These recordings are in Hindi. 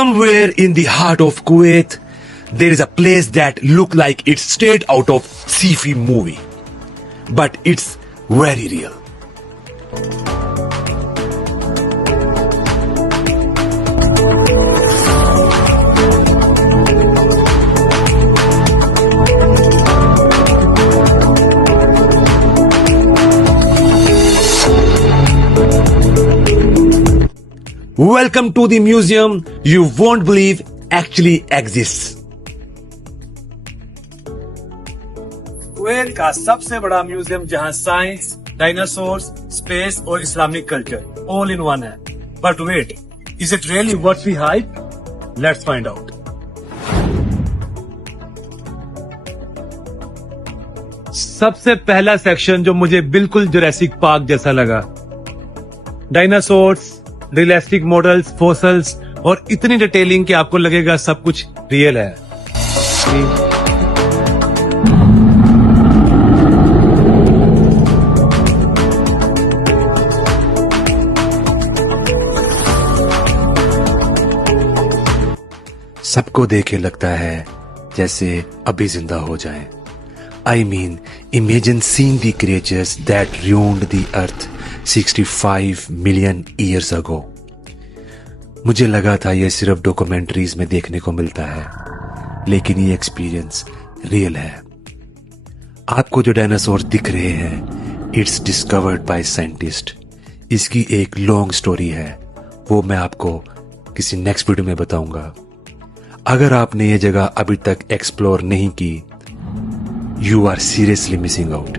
Somewhere in the heart of Kuwait, there is a place that look like it's straight out of sci-fi movie. But it's very real. Welcome to the museum you won't believe actually exists. Kuwait का सबसे बड़ा म्यूजियम जहां साइंस, डायनासोर्स, स्पेस और Islamic culture all in one है। But wait, is it really what we hype? Let's find out. सबसे पहला सेक्शन जो मुझे बिल्कुल जुरासिक पार्क जैसा लगा। डायनासोर्स, रियलिस्टिक मॉडल्स, फॉसिल्स और इतनी डिटेलिंग कि आपको लगेगा सब कुछ रियल है। सबको देखे लगता है जैसे अभी जिंदा हो जाएं। I mean, imagine seeing the creatures that ruined the earth 65 million years ago. मुझे लगा था ये सिर्फ डॉक्यूमेंट्रीज में देखने को मिलता है, लेकिन ये एक्सपीरियंस रियल है। आपको जो डायनासोर दिख रहे हैं, इट्स डिस्कवर्ड बाय साइंटिस्ट। इसकी एक लॉन्ग स्टोरी है, वो मैं आपको किसी नेक्स्ट वीडियो में बताऊंगा। अगर आपने ये जगह अभी तक एक्सप्लोर नहीं की, you are seriously missing out.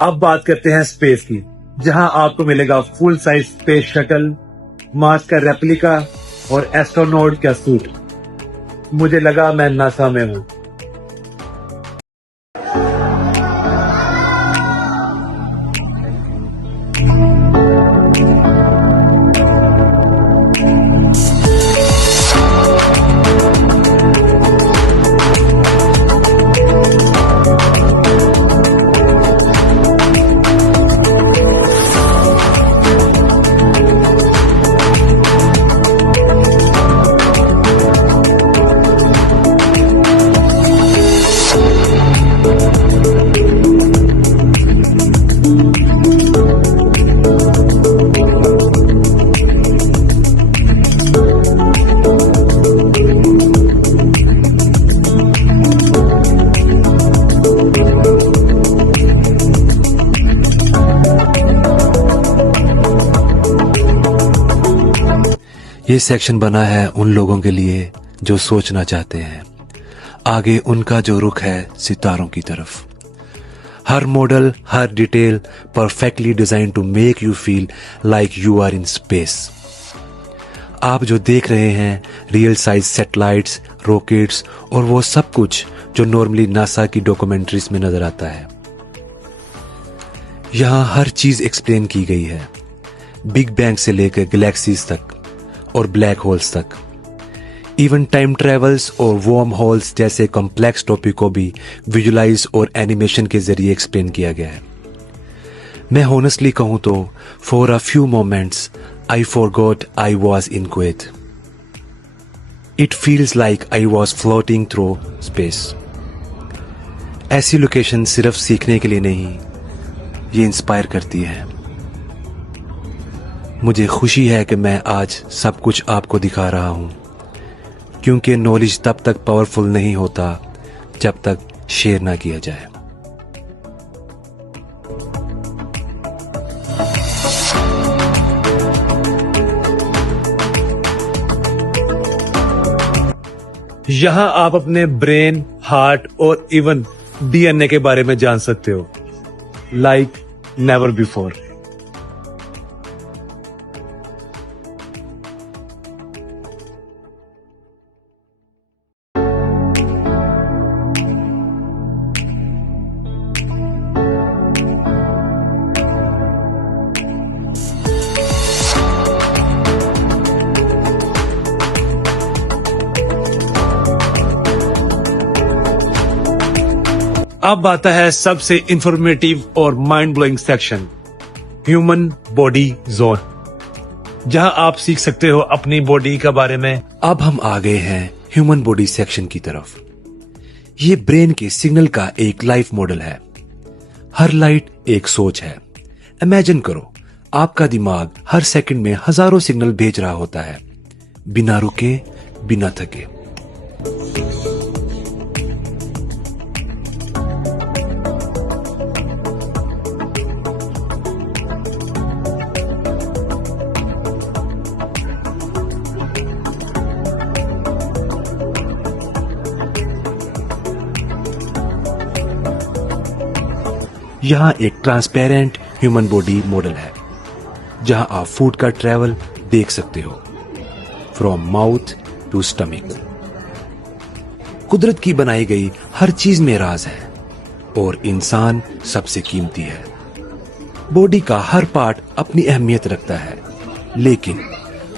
अब बात करते हैं स्पेस की, जहां आपको मिलेगा full size space shuttle, Mars का रेप्लिका और एस्ट्रोनॉट का सूट। मुझे लगा मैं नासा में हूं। ये सेक्शन बना है उन लोगों के लिए जो सोचना चाहते हैं आगे उनका जो रुख है सितारों की तरफ। हर मॉडल, हर detail perfectly design to make you feel like you are in space. आप जो देख रहे हैं रियल साइज सैटेलाइट्स, रॉकेट्स और वो सब कुछ जो नॉर्मली नासा की डॉक्यूमेंट्रीज में नजर आता है। यहां हर चीज एक्सप्लेन की गई है, बिग बैंग से लेकर गैलेक्सीज तक और ब्लैक होल्स तक। इवन टाइम ट्रेवल्स और वर्म होल्स जैसे कॉम्प्लेक्स टॉपिक को भी विजुलाइज और एनिमेशन के जरिए एक्सप्लेन किया गया है। मैं हॉनेस्टली कहूं तो for a few moments I forgot I was in Kuwait. It feels like I was floating through space. ऐसी लोकेशन सिर्फ सीखने के लिए नहीं, ये इंस्पायर करती है। मुझे खुशी है कि मैं आज सब कुछ आपको दिखा रहा हूं, क्योंकि नॉलेज तब तक पावरफुल नहीं होता जब तक शेयर ना किया जाए। यहां आप अपने ब्रेन, हार्ट और इवन डीएनए के बारे में जान सकते हो। Like never before. अब आता है सबसे इंफॉर्मेटिव और mind blowing section, human body zone, जहां आप सीख सकते हो अपनी बॉडी के बारे में। अब हम आ गए हैं ह्यूमन बॉडी सेक्शन की तरफ। ये ब्रेन के सिग्नल का एक लाइफ मॉडल है। हर लाइट एक सोच है। इमेजिन करो, आपका दिमाग हर सेकंड में हजारों सिग्नल भेज रहा होता है, बिना रुके, बिना थके। यहां एक ट्रांसपेरेंट ह्यूमन बॉडी मॉडल है, जहां आप फूड का ट्रेवल देख सकते हो, फ्रॉम माउथ टू स्टमक। कुदरत की बनाई गई हर चीज में राज है और इंसान सबसे कीमती है। बॉडी का हर पार्ट अपनी अहमियत रखता है, लेकिन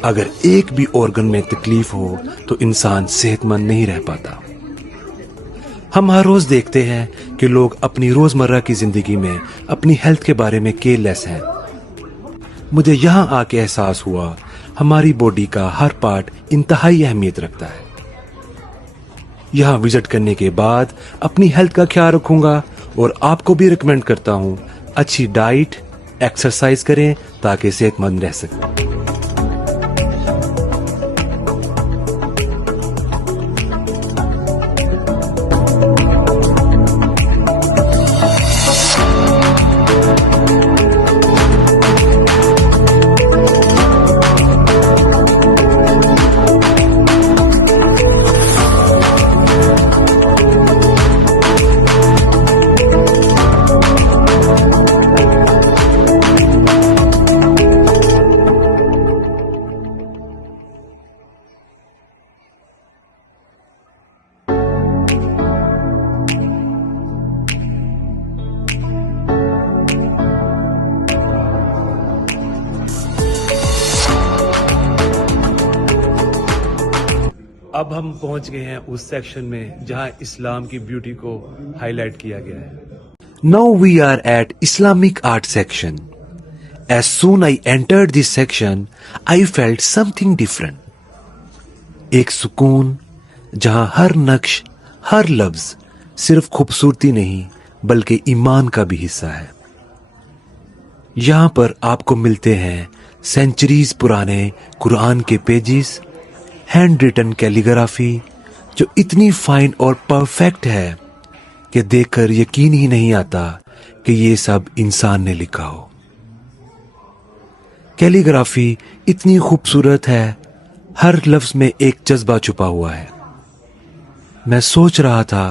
अगर एक भी ऑर्गन में तकलीफ हो तो इंसान सेहतमंद नहीं रह पाता। हम हर रोज देखते हैं कि लोग अपनी रोजमर्रा की जिंदगी में अपनी हेल्थ के बारे में केयरलेस हैं। मुझे यहां आके एहसास हुआ हमारी बॉडी का हर पार्ट इंतहाई अहमियत रखता है। यहां विजिट करने के बाद अपनी हेल्थ का ख्याल रखूंगा और आपको भी रिकमेंड करता हूं अच्छी डाइट, एक्सरसाइज करें ताकि सेहतमंद रह सकें। अब हम पहुंच गए हैं उस सेक्शन में जहां इस्लाम की ब्यूटी को हाईलाइट किया गया है। Now we are at Islamic art section. As soon I entered this section I felt something different. एक सुकून जहां हर नक्श, हर लफ्ज सिर्फ खूबसूरती नहीं बल्कि ईमान का भी हिस्सा है। यहां पर आपको मिलते हैं सेंचुरीज पुराने कुरान के पेजेस, हैंड रिटन कैलीग्राफी जो इतनी फाइन और परफेक्ट है कि देखकर यकीन ही नहीं आता कि ये सब इंसान ने लिखा हो। कैलीग्राफी इतनी खूबसूरत है, हर लफ्ज में एक जज्बा छुपा हुआ है। मैं सोच रहा था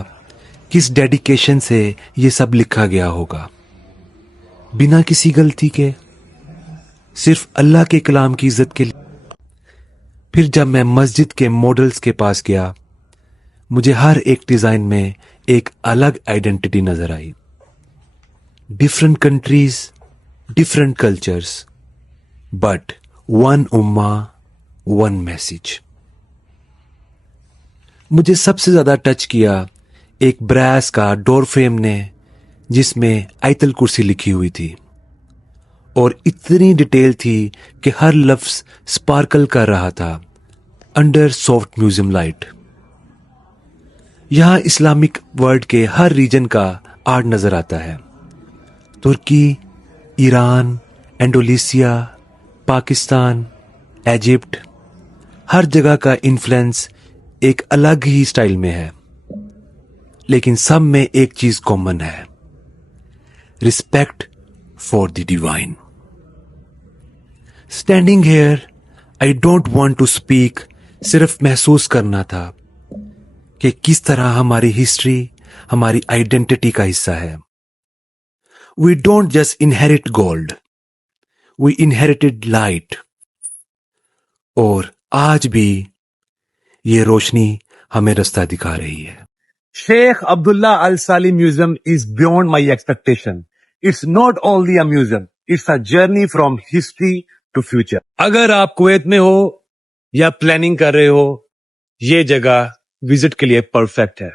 किस डेडिकेशन से ये सब लिखा गया होगा, बिना किसी गलती के, सिर्फ अल्लाह के कलाम की इज्जत के लिए। फिर जब मैं मस्जिद के मॉडल्स के पास गया, मुझे हर एक डिजाइन में एक अलग आइडेंटिटी नजर आई। Different countries, different cultures, but one उम्मा, वन मैसेज। मुझे सबसे ज्यादा टच किया एक ब्रास का डोर फ्रेम ने, जिसमें आयतल कुर्सी लिखी हुई थी और इतनी डिटेल थी कि हर लफ्ज स्पार्कल कर रहा था अंडर सॉफ्ट म्यूजियम लाइट। यहां इस्लामिक वर्ल्ड के हर रीजन का आर्ट नजर आता है। तुर्की, ईरान, इंडोनेशिया, पाकिस्तान, इजिप्ट, हर जगह का इन्फ्लुएंस एक अलग ही स्टाइल में है, लेकिन सब में एक चीज कॉमन है, respect for the divine. Standing here I don't want to speak, सिर्फ महसूस करना था कि किस तरह हमारी हिस्ट्री हमारी आइडेंटिटी का हिस्सा है। We don't just inherit gold, we inherited light. और आज भी ये रोशनी हमें रास्ता दिखा रही है. Sheikh Abdullah Al Salim Museum is beyond my expectation. It's not only a museum, it's a journey from history to future. अगर आप कुवैत में हो या प्लानिंग कर रहे हो, ये जगह विजिट के लिए परफेक्ट है.